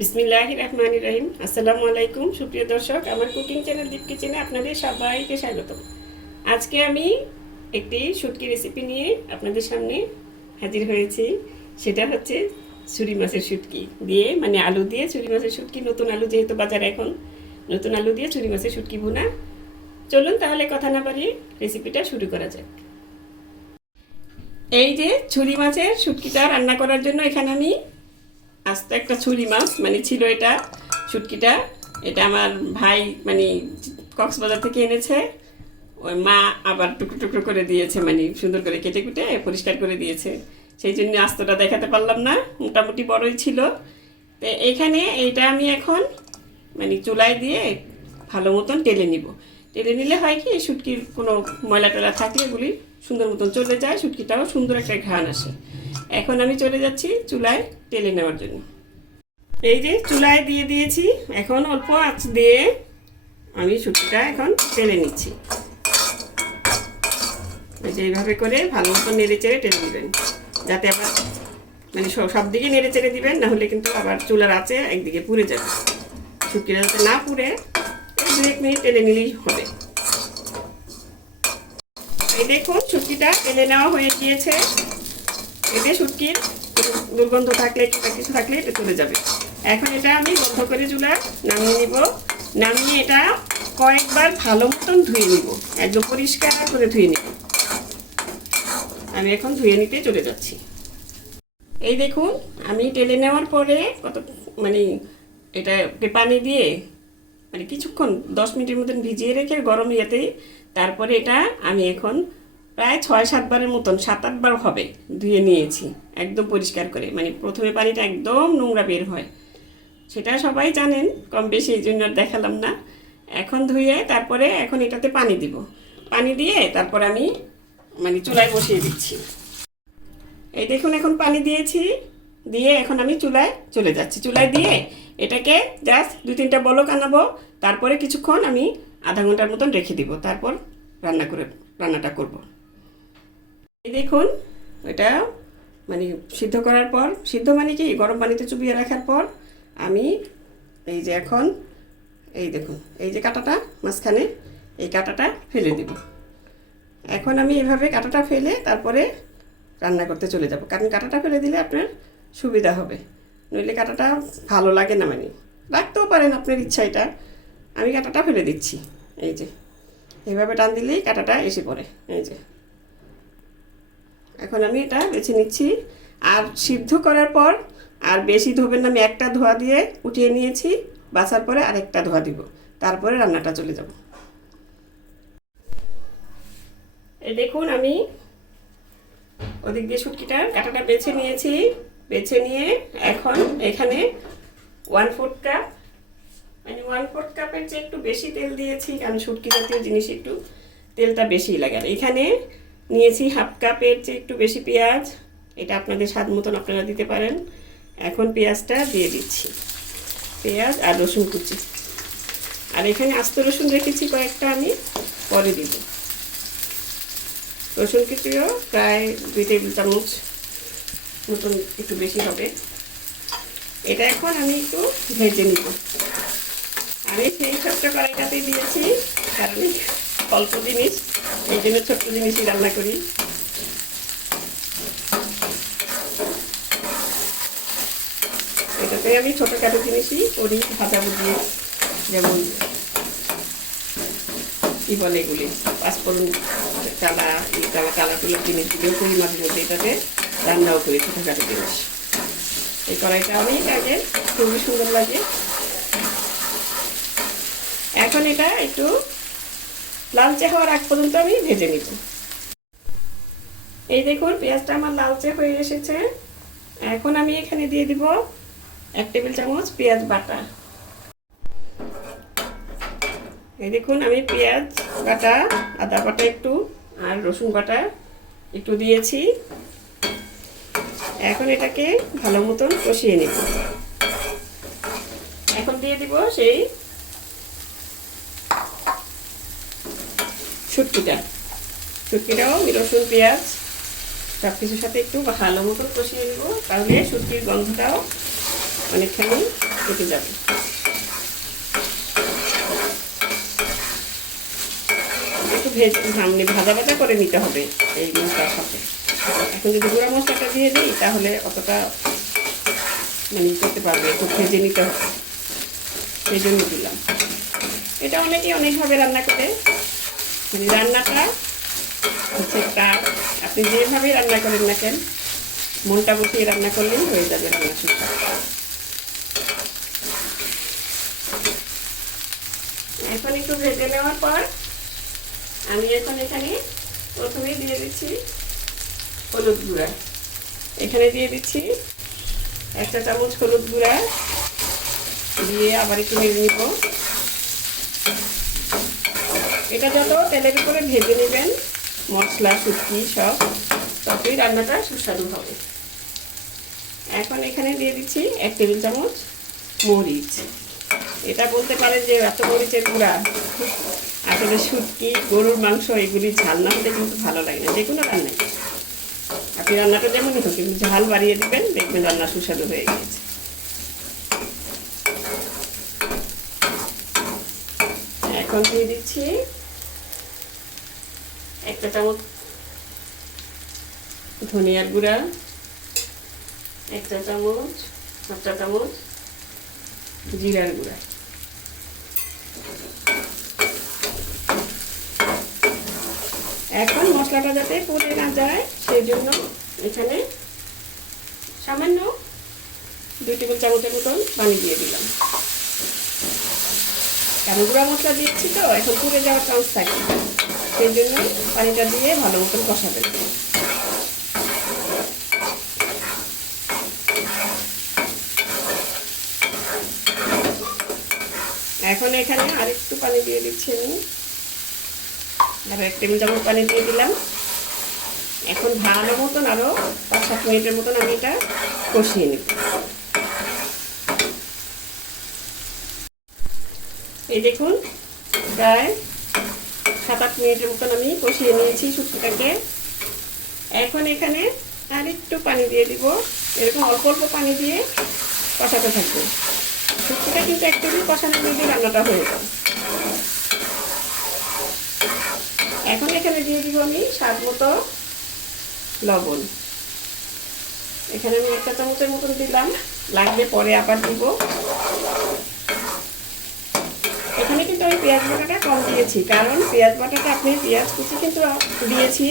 বিসমিল্লাহ রহমান রহিম আসসালামু আলাইকুম সুপ্রিয় দর্শক, আমার কুকিং চ্যানেল দীপ কিচেনে আপনাদের সবাইকে স্বাগতম। আজকে আমি একটি শুটকি রেসিপি নিয়ে আপনাদের সামনে হাজির হয়েছি। সেটা হচ্ছে ছুরি মাছের শুটকি দিয়ে মানে আলু দিয়ে ছুরি মাছের শুটকি। নতুন আলু যেহেতু বাজারে এখন, নতুন আলু দিয়ে ছুরি মাছের শুটকি ভুনা। চলুন তাহলে কথা না বাড়িয়ে রেসিপিটা শুরু করা যাক। এই যে ছুরি মাছের শুটকিটা রান্না করার জন্য এখানে আমি আস্ত একটা ছুরি মাছ মানে ছিল এটা, শুটকিটা। এটা আমার ভাই মানে কক্সবাজার থেকে এনেছে। ওই মা আবার টুকরো টুকরো করে দিয়েছে মানে সুন্দর করে কেটে কুটে পরিষ্কার করে দিয়েছে। সেই জন্য আস্তটা দেখাতে পারলাম না, মোটামুটি বড়ই ছিল। তো এখানে এইটা আমি এখন মানে চুলায় দিয়ে ভালো মতন টেলে নিব। টেলে নিলে হয় কি, শুটকির কোনো ময়লা টয়লা থাকলে এগুলি সুন্দর মতন চলে যায়, শুটকিটাও সুন্দর একটা ঘ্রাণ আসে। এখন আমি চলে যাচ্ছি চুলায় টেলে নেওয়ার জন্য। এই যে চুলায় দিয়ে দিয়েছি, এখন অল্প আঁচ দিয়ে আমি শুটকিটা এখন টেলে নিচ্ছি। এইভাবে করে ভালো মতো নেড়ে চেড়ে টেলে দিবেন। যাতে আবার মানে সব দিকে নেড়ে চেড়ে দিবেন, না হলে কিন্তু আবার চুলার আছে একদিকে পুড়ে যাবে। শুটকিটা যাতে না পুড়ে দু এক মিনিট টেলে নিলেই হবে। এই দেখুন শুটকিটা টেলে নেওয়া হয়ে গিয়েছে। এতে শুটকির দুর্গন্ধ থাকলে কিছু থাকলে এটা চলে যাবে। এখন এটা আমি বন্ধ করে চুলা নামিয়ে নিব। নামিয়ে এটা কয়েকবার ভালো মতন ধুয়ে নিব। একদম পরিষ্কার করে ধুয়ে নিব। আমি এখন ধুয়ে নিতে চলে যাচ্ছি। এই দেখুন, আমি টেলে নেওয়ার পরে কত মানে এটা পানি দিয়ে মানে কিছুক্ষণ, দশ মিনিটের মতন ভিজিয়ে রেখে গরম ইয়েতেই, তারপরে এটা আমি এখন প্রায় ছয় সাতবারের মতন, সাত আটবার হবে ধুয়ে নিয়েছি, একদম পরিষ্কার করে। মানে প্রথমে পানিটা একদম নোংরা বের হয়। সেটা সবাই জানেন কম বেশি এই জন্য দেখালাম না। এখন ধুয়ে তারপরে এখন এটাতে পানি দিব। পানি দিয়ে তারপর আমি মানে চুলায় বসিয়ে দিচ্ছি। এই দেখুন এখন পানি দিয়েছি, দিয়ে এখন আমি চুলায় চলে যাচ্ছি। চুলায় দিয়ে এটাকে জাস্ট দু তিনটা বলক আনাবো, তারপরে কিছুক্ষণ আমি আধা ঘণ্টার মতন রেখে দিব। তারপর রান্না করে, রান্নাটা করব। দেখুন, এটা মানে সিদ্ধ করার পর, সিদ্ধ মানে কি? গরম পানিতে চুপিয়ে রাখার পর আমি এই যে এখন, এই দেখুন, এই যে কাঁটাটা মাঝখানে, এই কাঁটাটা ফেলে দিব। এখন আমি এভাবে কাঁটাটা ফেলে তারপরে রান্না করতে চলে যাব। কারণ কাঁটাটা ফেলে দিলে আপনার সুবিধা হবে। নইলে কাঁটাটা ভালো লাগে না মানে। রাখতেও পারেন আপনার ইচ্ছা এটা। আমি কাঁটাটা ফেলে দিচ্ছি। এই যে, এইভাবে টান দিলেই কাঁটাটা এসে পড়ে। এই যে এখন আমি এটা বেছে নিচ্ছি। আর সিদ্ধ করার পর আর বেশি ধোবেন না, আমি একটা ধোয়া দিয়ে উঠিয়ে নিয়েছি বাছার পরে আরেকটা ধোয়া দিব। তারপরে রান্নাটা চলে যাব। দেখুন আমি ওদিক দিয়ে শুটকিটা, কাঁটাটা বেছে নিয়েছি। বেছে নিয়ে এখন এখানে ওয়ান ফোর্থ কাপ মানে ওয়ান ফোর্থ কাপের যে একটু বেশি তেল দিয়েছি, কারণ শুটকি জাতীয় জিনিস একটু তেলটা বেশি লাগে। আর এখানে নিয়েছি হাফ কাপের যে একটু বেশি পেঁয়াজ। এটা আপনাদের স্বাদ মতন আপনারা দিতে পারেন। এখন পেঁয়াজটা দিয়ে দিচ্ছি। পেঁয়াজ আর রসুন কুচি। আর এখানে আস্ত রসুন রেখেছি কয়েকটা আমি, পরে দিব। রসুন কুচিও প্রায় দুই টেবিল চামচ মতন একটু বেশি হবে। এটা এখন আমি একটু ভেজে নিব। আমি সেই ছোট্ট কড়াইটাতেই দিয়েছি, কারণ অল্প জিনিস, এই জন্য ছোট্ট জিনিসই রান্না করি। এটাতে আমি ছোটোখাটো জিনিসই করি, ভাজা ভুজিয়ে, যেমন কি বলে এগুলি? পাঁচফোড়ন কালা কালা কালা তুলোর জিনিসগুলো করি মাঝে মধ্যে এটাতে। রান্নাও করি ছোটোখাটো জিনিস। এই কড়াইটা অনেক আগে খুবই সুন্দর লাগে। এখন এটা একটু লালচে হওয়ার আগ পর্যন্ত আমি ভেজে নিব। এই দেখুন, পেঁয়াজটা আমার লালচে হয়ে এসেছে। এখন আমি এখানে দিয়ে দিব এক টেবিল চামচ পেঁয়াজ বাটা। এই দেখুন, আমি পেঁয়াজ বাটা, আদা বাটা একটু, আর রসুন বাটা একটু দিয়েছি। এখন এটাকে ভালো মতন কষিয়ে নেব। এখন দিয়ে দিব সেই শুটকিটা শুটকিটাও রসুন পেঁয়াজ সব কিছুর সাথে একটু ভালো মতন কষিয়ে নেব, তাহলে শুটকির গন্ধটাও অনেকখানি কেটে যাবে। একটু ভেজে মানে ভাজা ভাজা করে নিতে হবে এই মশলার সাথে। এখন যদি গুঁড়া মশলাটা দিয়ে দিই, তাহলে অতটা মানে করতে পারবে, একটু ভেজে নিতে হবে। সেই জন্য দিলাম। এটা অনেকেই অনেকভাবে রান্না করে। রান্নাটা হচ্ছে তার আপনি যেভাবেই রান্না করেন না কেন, মনটা বসিয়ে রান্না করলেই হয়ে যাবে রান্না সুস্থ এখন একটু ভেজে নেওয়ার পর আমি এখন এখানে প্রথমেই দিয়ে দিচ্ছি হলুদ গুঁড়া। এখানে দিয়ে দিচ্ছি একটা চামচ হলুদ গুঁড়া। দিয়ে আবার একটু নেড়ে নিব। এটা যত তেলের উপরে ভেজে নেবেন, মশলা, শুটকি সব, ততই রান্নাটা সুস্বাদু হবে। এখন এখানে দিয়ে দিচ্ছি এক টেবিল চামচ মরিচ। এটা বলতে পারেন যে এত মরিচের গুঁড়া। আসলে শুটকি, গরুর মাংস, এগুলি ঝাল না হলে কিন্তু ভালো লাগে না যে কোনো রান্নায় আপনি রান্নাটা যেমনই হোক, কিন্তু ঝাল বাড়িয়ে দিবেন, দেখবেন রান্না সুস্বাদু হয়ে গিয়েছে। এখন দিয়ে দিচ্ছি একটা চামচ ধনিয়ার গুঁড়া, একটা চামচ একটা চামচ জিরার গুঁড়া। এখন মশলাটা যাতে পুড়ে না যায়, সেই জন্য এখানে সামান্য দুই টেবিল চামচের মতন পানি দিয়ে দিলাম। কারণ গুঁড়া মশলা দিচ্ছি তো, এখন পুড়ে যাওয়ার চান্স থাকে সেই জন্য পানিটা দিয়ে ভালো মতন কষাবেন এখন এখানে আরেকটু পানি দিয়ে দিচ্ছি আমি। আরও এক টেবিল চামচ পানি দিয়ে দিলাম। এখন ভালো মতন আরও পাঁচ, সাত মিনিটের মতন আমি এটা কষিয়ে নেব। এই দেখুন, প্রায় সাত আট মিনিটের মতন আমি কষিয়ে নিয়েছি শুক্তোটাকে এখন এখানে আর একটু পানি দিয়ে দিব। এরকম অল্প অল্প পানি দিয়ে কষাতে থাকব। শুক্তোটা কিন্তু একটু কষানোর মধ্যে রান্নাটা হয়ে যাবে। এখন এখানে দিয়ে দিব আমি স্বাদ মতো লবণ। এখানে আমি একটা চামচের মতন দিলাম। লাগবে পরে আবার দিব। এখানে কিন্তু আমি পেঁয়াজ বাটাটা কম দিয়েছি, কারণ পেঁয়াজ বাটাটা আপনি পেঁয়াজ কুচি কিন্তু দিয়েছি।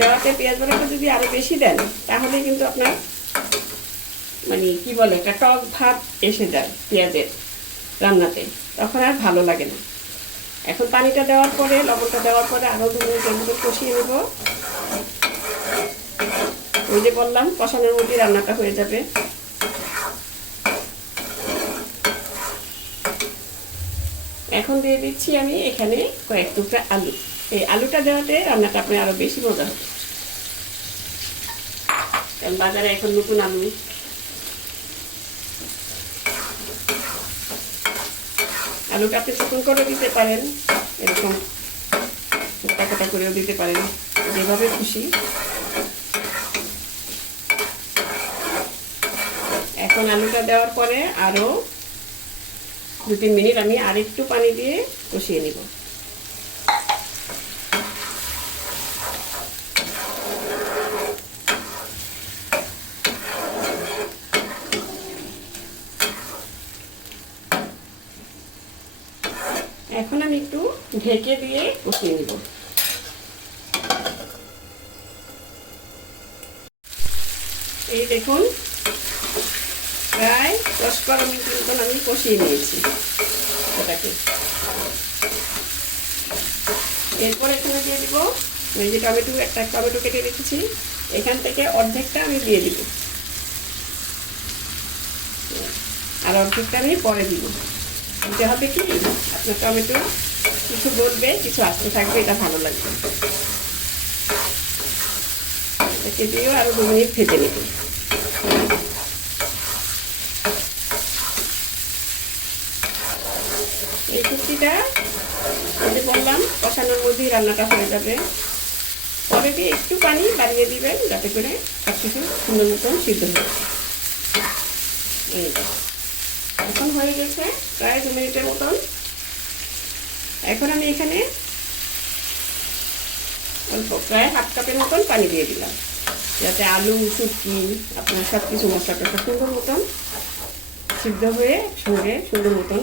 দেওয়াতে পেঁয়াজ বাটাটা যদি আরও বেশি দেন, তাহলে কিন্তু আপনার মানে কি বলে, একটা টক ভাব এসে যায় পেঁয়াজের রান্নাতে, তখন আর ভালো লাগে না। এখন পানিটা দেওয়ার পরে, লবণটা দেওয়ার পরে আরও দু মিনিটের মতো কষিয়ে নেব। ওই যে বললাম, কষানোর মধ্যে রান্নাটা হয়ে যাবে। এখন দিয়ে দিচ্ছি আমি এখানে কয়েক টুকরা আলু। এই আলুটা দেওয়াতে রান্নাটা আপনার আরও বেশি মজা হবে। কারণ বাজারে এখন নতুন আলু। আলুটা আপনি শুকন করে দিতে পারেন, এরকম কোটা কোটা করেও দিতে পারেন, যেভাবে খুশি। এখন আলুটা দেওয়ার পরে আরও দু তিন মিনিট আমি আরেকটু পানি দিয়ে কষিয়ে নিব। এখন আমি একটু ঢেকে দিয়ে কষিয়ে নিব। এই দেখুন প্রায় দশ বারো মিনিট মতন আমি কষিয়ে নিয়েছি ওটাকে এরপর এখানে দিয়ে দিব এই যে টমেটো, একটা টমেটো কেটে রেখেছি। এখান থেকে অর্ধেকটা আমি দিয়ে দিব। আর অর্ধেকটা আমি পরে দিব। দিতে হবে কি? আপনার টমেটো কিছু বলবে কিছু আসতে থাকবে, এটা ভালো লাগবে। এটাকে দিয়েও আরও দু মিনিট ভেজে নেব এই কুর্তিটা বললাম কষানোর মধ্যেই রান্নাটা হয়ে যাবে। পরে দিয়ে একটু পানি বাড়িয়ে দিবেন যাতে করে সব কিছু সুন্দর মতন সিদ্ধ হয়ে এখন হয়ে গেছে প্রায় দু মিনিটের মতন। এখন আমি এখানে অল্প, প্রায় হাফ কাপের মতন পানি দিয়ে দিলাম। যাতে আলু, শুটকি, আপনার সব কিছু মশলা টসলা সুন্দর মতন সিদ্ধ হয়ে সঙ্গে সুন্দর মতন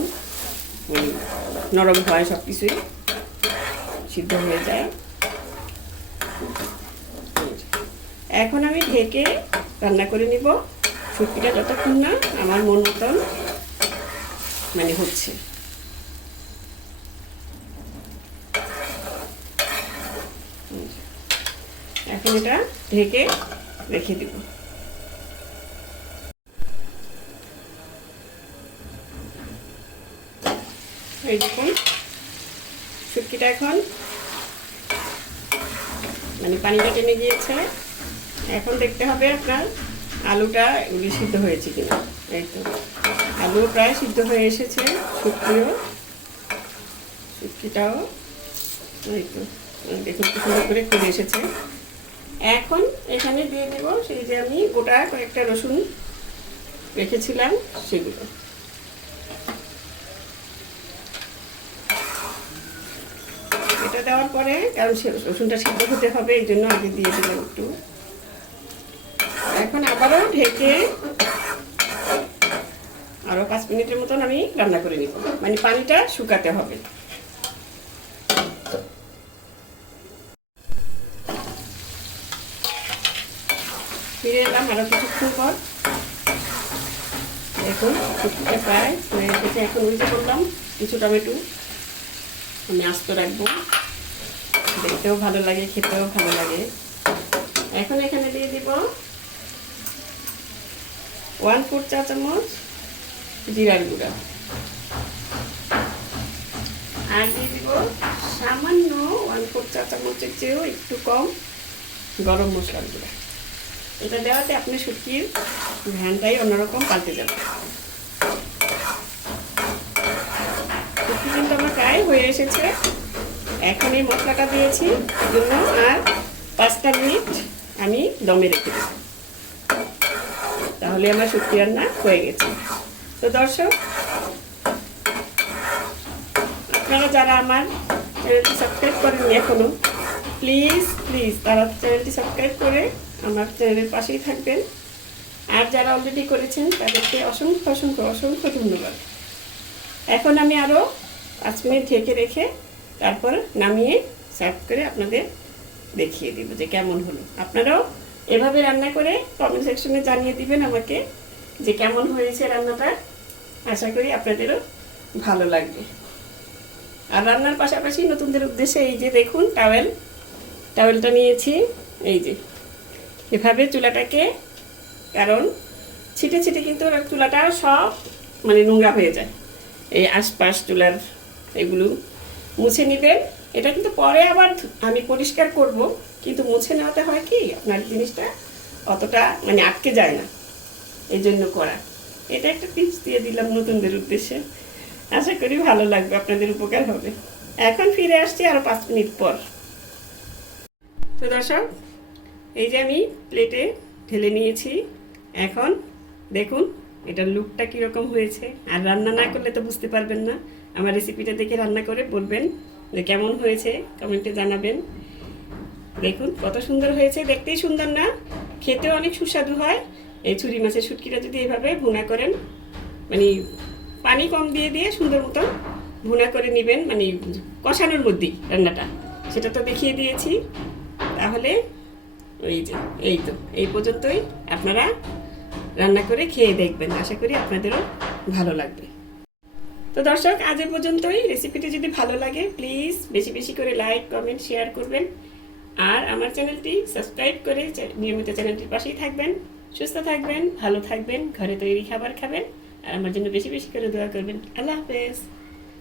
নরম হয় সব কিছুই সিদ্ধ হয়ে যায়। এখন আমি ঢেকে রান্না করে নিব। শুটকিটা যতক্ষণ না আমার মন মতন মানে হচ্ছে। এখন এটা ঢেকে রেখে দিব। এই দেখুন, শুটকিটা এখন মানে পানিটা টেনে গিয়েছে। এখন দেখতে হবে আপনার আলুটা এগুলি সিদ্ধ হয়েছে কিনা। এই তো। আলু প্রায় সিদ্ধ হয়ে এসেছে, শুটকিও। শুটকিটাও। এই তো। দেখুন কি সুন্দর করে খুলে এসেছে। এখন এখানে দিয়ে দেব সেই যে আমি গোটা কয়েকটা রসুন রেখেছিলাম, সেগুলো। এটা দেওয়ার পরে, কারণ রসুনটা সিদ্ধ হতে হবে, এই জন্য আগে দিয়ে দিলাম একটু। এখন আবারও ঢেকে আরও পাঁচ মিনিটের মতন আমি রান্না করে নিব। মানে পানিটা শুকাতে হবে। ফিরে এলাম আরও কিছুক্ষণ পর। দেখুন শুকিয়ে প্রায় হয়ে যে বললাম, কিছু টমেটো আমি আস্ত রাখব। দেখতেও ভালো লাগে, খেতেও ভালো লাগে। এখন এখানে দিয়ে দিব ওয়ান ফোর চা চামচ জিরার গুঁড়া। আর দিয়ে দিব সামান্য ওয়ান ফোর চা চামচের চেয়েও একটু কম গরম মশলার গুঁড়া। এটা দেওয়াতে আপনি শুটকির ভ্যানটাই অন্যরকম পাল্টে যাবে। শুটকি কিন্তু আমার প্রায় হয়ে এসেছে। এখন এই মশলাটা দিয়েছি জন্য আর পাঁচটা মিনিট আমি দমে রেখে দেব। তাহলে আমার শুটকি রান্না হয়ে গেছে। তো দর্শক, আপনারা যারা আমার চ্যানেলটি সাবস্ক্রাইব করেননি এখনও, প্লিজ প্লিজ তারা চ্যানেলটি সাবস্ক্রাইব করে আমার চ্যানেলের পাশেই থাকবেন। আর যারা অলরেডি করেছেন তাদেরকে অসংখ্য অসংখ্য অসংখ্য ধন্যবাদ। এখন আমি আরও পাঁচ মিনিট ঢেকে রেখে তারপর নামিয়ে সার্ভ করে আপনাদের দেখিয়ে দিব যে কেমন হলো। আপনারাও এভাবে রান্না করে কমেন্ট সেকশনে জানিয়ে দিবেন আমাকে যে কেমন হয়েছে রান্নাটা। আশা করি আপনাদেরও ভালো লাগবে। আর রান্নার পাশাপাশি নতুনদের উদ্দেশ্যে এই যে দেখুন টাওয়েল টাওয়েলটা নিয়েছি, এই যে। এভাবে চুলাটাকে, কারণ ছিটে ছিটে কিন্তু চুলাটা সব মানে নোংরা হয়ে যায়। এই আশপাশ চুলার এগুলো মুছে নেবেন এটা কিন্তু পরে আবার আমি পরিষ্কার করব, কিন্তু মুছে নেওয়াতে হয় কি, আপনার জিনিসটা অতটা মানে আটকে যায় না এই জন্য করা। এটা একটা টিপস দিয়ে দিলাম নতুনদের উদ্দেশ্যে। আশা করি ভালো লাগবে, আপনাদের উপকার হবে। এখন ফিরে আসছি আরও পাঁচ মিনিট পর। তো দর্শক, এই যে আমি প্লেটে ঢেলে নিয়েছি, এখন দেখুন, এটার লুকটা কীরকম হয়েছে। আর রান্না না করলে তো বুঝতে পারবেন না। আমার রেসিপিটা দেখে রান্না করে বলবেন যে কেমন হয়েছে, কমেন্টে জানাবেন। দেখুন, কত সুন্দর হয়েছে। দেখতেই সুন্দর না? খেতেও অনেক সুস্বাদু হয়। এই ছুরি মাছের শুটকিটা যদি এভাবে ভুনা করেন মানে পানি কম দিয়ে দিয়ে সুন্দর মতন ভুনা করে নেবেন মানে কষানোর মধ্যেই রান্নাটা। সেটা তো দেখিয়ে দিয়েছি। তাহলে ওই যে, এই তো, এই পর্যন্তই আপনারা রান্না করে খেয়ে দেখবেন। আশা করি আপনাদেরও ভালো লাগবে। তো দর্শক, আজ পর্যন্তই। রেসিপিটি যদি ভালো লাগে, প্লিজ বেশি বেশি করে লাইক, কমেন্ট, শেয়ার করবেন। আর আমার চ্যানেলটি সাবস্ক্রাইব করে নিয়মিত চ্যানেলটির পাশেই থাকবেন। সুস্থ থাকবেন, ভালো থাকবেন, ঘরে তৈরি খাবার খাবেন। আর আমার জন্য বেশি বেশি করে দোয়া করবেন। আল্লাহ হাফেজ।